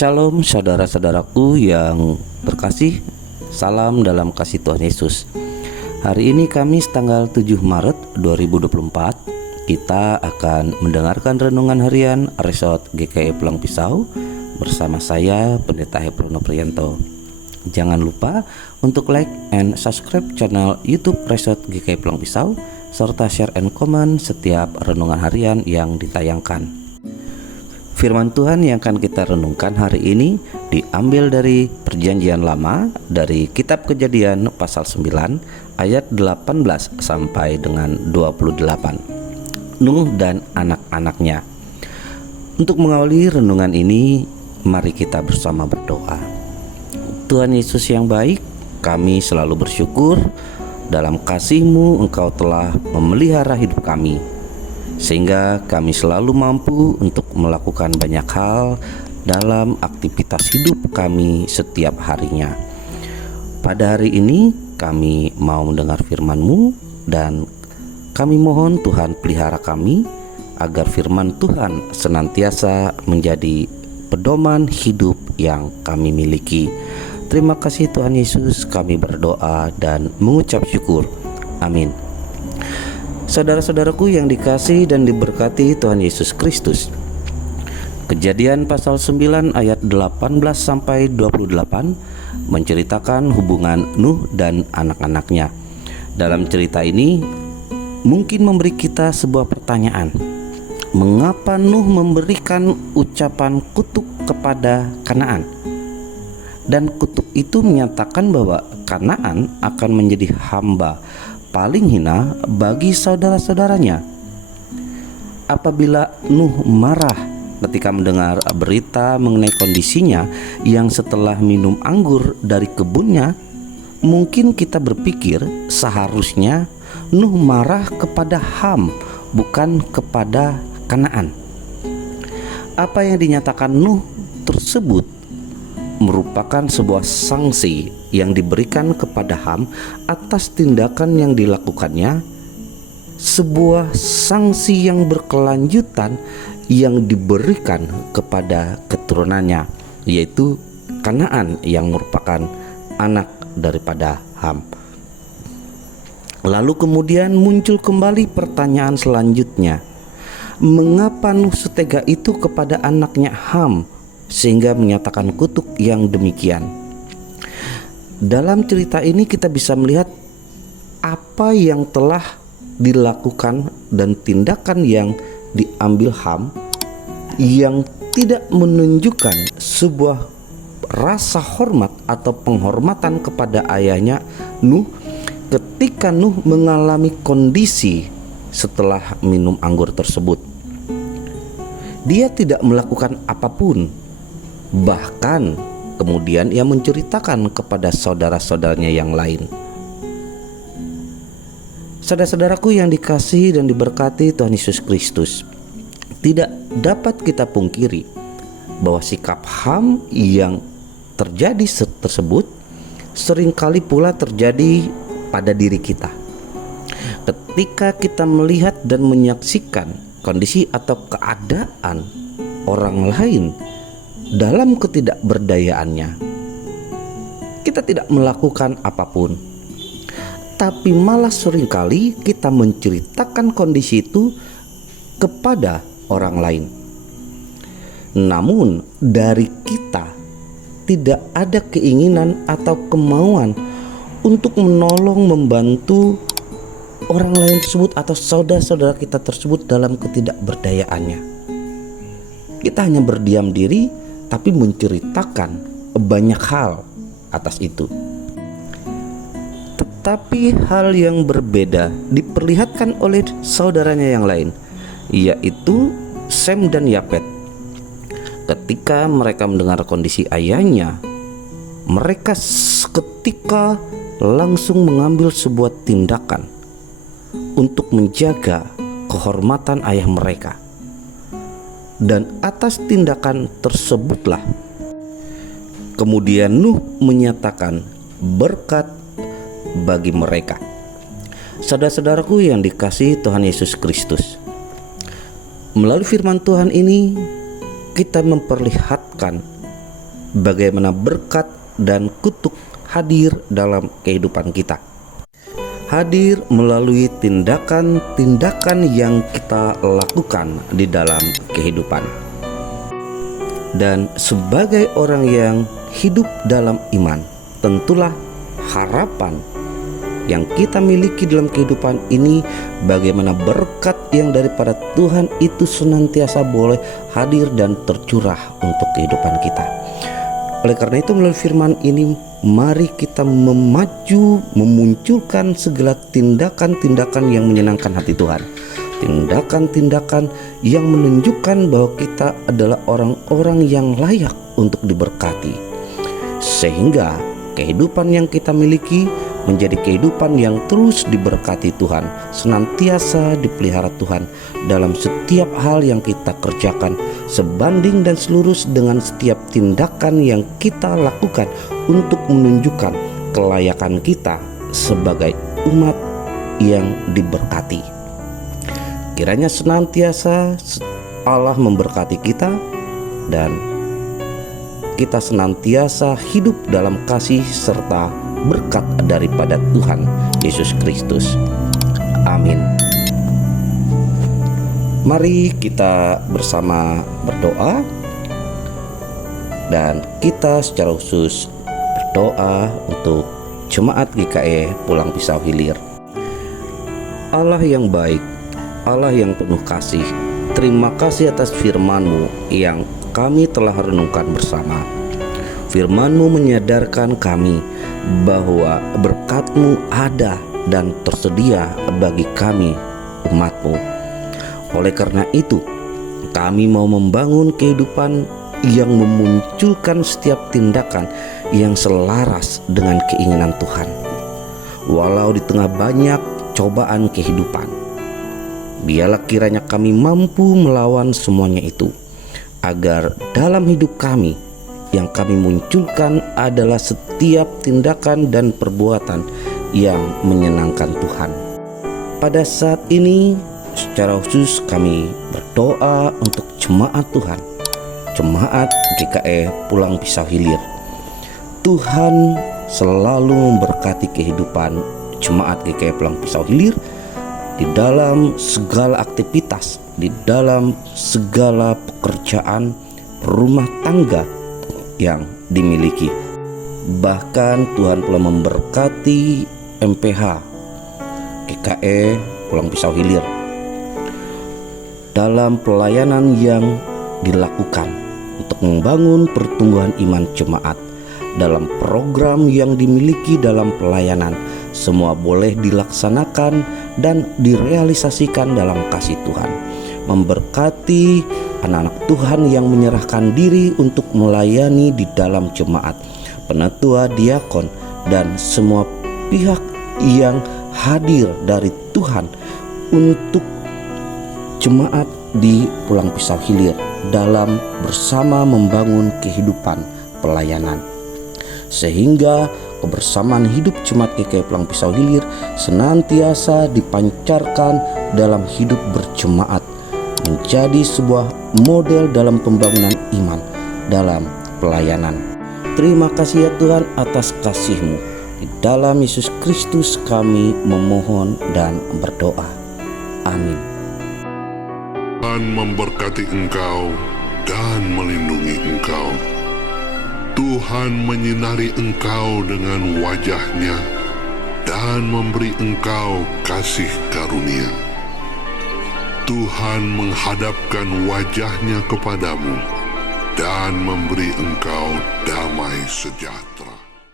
Shalom saudara-saudaraku yang terkasih, salam dalam kasih Tuhan Yesus. Hari ini Kamis tanggal 7 Maret 2024, kita akan mendengarkan renungan harian Resort GKI Pulang Pisau bersama saya Pendeta Hebrono Priyanto. Jangan lupa untuk like and subscribe channel YouTube Resort GKI Pulang Pisau serta share and comment setiap renungan harian yang ditayangkan. Firman Tuhan yang akan kita renungkan hari ini diambil dari Perjanjian Lama dari Kitab Kejadian pasal 9 ayat 18 sampai dengan 28. Nuh dan anak-anaknya. Untuk mengawali renungan ini, mari kita bersama berdoa. Tuhan Yesus yang baik, kami selalu bersyukur dalam kasih-Mu Engkau telah memelihara hidup kami, sehingga kami selalu mampu untuk melakukan banyak hal dalam aktivitas hidup kami setiap harinya. Pada hari ini kami mau mendengar firman-Mu, dan kami mohon Tuhan pelihara kami agar firman Tuhan senantiasa menjadi pedoman hidup yang kami miliki. Terima kasih Tuhan Yesus, kami berdoa dan mengucap syukur. Amin. Saudara-saudaraku yang dikasihi dan diberkati Tuhan Yesus Kristus, Kejadian pasal 9 ayat 18 sampai 28 menceritakan hubungan Nuh dan anak-anaknya. Dalam cerita ini mungkin memberi kita sebuah pertanyaan. Mengapa Nuh memberikan ucapan kutuk kepada Kanaan? Dan kutuk itu menyatakan bahwa Kanaan akan menjadi hamba paling hina bagi saudara-saudaranya. Apabila Nuh marah ketika mendengar berita mengenai kondisinya yang setelah minum anggur dari kebunnya, mungkin kita berpikir seharusnya Nuh marah kepada Ham, bukan kepada Kanaan. Apa yang dinyatakan Nuh tersebut merupakan sebuah sanksi yang diberikan kepada Ham atas tindakan yang dilakukannya, sebuah sanksi yang berkelanjutan yang diberikan kepada keturunannya, yaitu Kanaan yang merupakan anak daripada Ham. Lalu kemudian muncul kembali pertanyaan selanjutnya, mengapa Nuh setega itu kepada anaknya Ham sehingga menyatakan kutuk yang demikian? Dalam cerita ini kita bisa melihat apa yang telah dilakukan dan tindakan yang diambil Ham yang tidak menunjukkan sebuah rasa hormat atau penghormatan kepada ayahnya Nuh ketika Nuh mengalami kondisi setelah minum anggur tersebut. Dia tidak melakukan apapun. Bahkan kemudian ia menceritakan kepada saudara-saudaranya yang lain. Saudara-saudaraku yang dikasihi dan diberkati Tuhan Yesus Kristus, tidak dapat kita pungkiri bahwa sikap Ham yang terjadi tersebut seringkali pula terjadi pada diri kita. Ketika kita melihat dan menyaksikan kondisi atau keadaan orang lain dalam ketidakberdayaannya, kita tidak melakukan apapun, tapi malah seringkali kita menceritakan kondisi itu kepada orang lain. Namun dari kita tidak ada keinginan atau kemauan untuk menolong, membantu orang lain tersebut atau saudara-saudara kita tersebut dalam ketidakberdayaannya. Kita hanya berdiam diri tapi menceritakan banyak hal atas itu. Tetapi hal yang berbeda diperlihatkan oleh saudaranya yang lain, yaitu Sem dan Yafet. Ketika mereka mendengar kondisi ayahnya, mereka seketika langsung mengambil sebuah tindakan untuk menjaga kehormatan ayah mereka. Dan atas tindakan tersebutlah kemudian Nuh menyatakan berkat bagi mereka. Saudara-saudaraku yang dikasihi Tuhan Yesus Kristus, melalui firman Tuhan ini kita memperlihatkan bagaimana berkat dan kutuk hadir dalam kehidupan kita. Hadir melalui tindakan-tindakan yang kita lakukan di dalam kehidupan. Dan sebagai orang yang hidup dalam iman, tentulah harapan yang kita miliki dalam kehidupan ini, bagaimana berkat yang daripada Tuhan itu senantiasa boleh hadir dan tercurah untuk kehidupan kita. Oleh karena itu, melalui firman ini, mari kita memunculkan segala tindakan-tindakan yang menyenangkan hati Tuhan. Tindakan-tindakan yang menunjukkan bahwa kita adalah orang-orang yang layak untuk diberkati. Sehingga kehidupan yang kita miliki menjadi kehidupan yang terus diberkati Tuhan, senantiasa dipelihara Tuhan dalam setiap hal yang kita kerjakan, sebanding dan selurus dengan setiap tindakan yang kita lakukan untuk menunjukkan kelayakan kita sebagai umat yang diberkati. Kiranya senantiasa Allah memberkati kita dan kita senantiasa hidup dalam kasih serta berkat daripada Tuhan Yesus Kristus. Amin. Mari kita bersama berdoa, dan kita secara khusus berdoa untuk Jemaat GKE Pulang Pisau Hilir. Allah yang baik, Allah yang penuh kasih, terima kasih atas firman-Mu yang kami telah renungkan bersama. Firman-Mu menyadarkan kami bahwa berkat-Mu ada dan tersedia bagi kami, umat-Mu. Oleh karena itu, kami mau membangun kehidupan yang memunculkan setiap tindakan yang selaras dengan keinginan Tuhan. Walau di tengah banyak cobaan kehidupan, biarlah kiranya kami mampu melawan semuanya itu, agar dalam hidup kami yang kami munculkan adalah setiap tindakan dan perbuatan yang menyenangkan Tuhan. Pada saat ini secara khusus kami berdoa untuk jemaat Tuhan, jemaat GKE Pulang Pisau Hilir. Tuhan selalu memberkati kehidupan jemaat GKE Pulang Pisau Hilir di dalam segala aktivitas, di dalam segala pekerjaan rumah tangga yang dimiliki. Bahkan Tuhan telah memberkati MPH GKE Pulang Pisau Hilir dalam pelayanan yang dilakukan untuk membangun pertumbuhan iman jemaat. Dalam program yang dimiliki dalam pelayanan, semua boleh dilaksanakan dan direalisasikan dalam kasih Tuhan. Memberkati anak-anak Tuhan yang menyerahkan diri untuk melayani di dalam jemaat, penatua, diakon, dan semua pihak yang hadir dari Tuhan untuk jemaat di Pulang Pisau Hilir dalam bersama membangun kehidupan pelayanan, sehingga kebersamaan hidup jemaat GKE Pulang Pisau Hilir senantiasa dipancarkan dalam hidup berjemaat, menjadi sebuah model dalam pembangunan iman dalam pelayanan. Terima kasih ya Tuhan atas kasih-Mu. Di dalam Yesus Kristus kami memohon dan berdoa. Amin. Tuhan memberkati engkau dan melindungi engkau. Tuhan menyinari engkau dengan wajah-Nya dan memberi engkau kasih karunia. Tuhan menghadapkan wajah-Nya kepadamu dan memberi engkau damai sejahtera.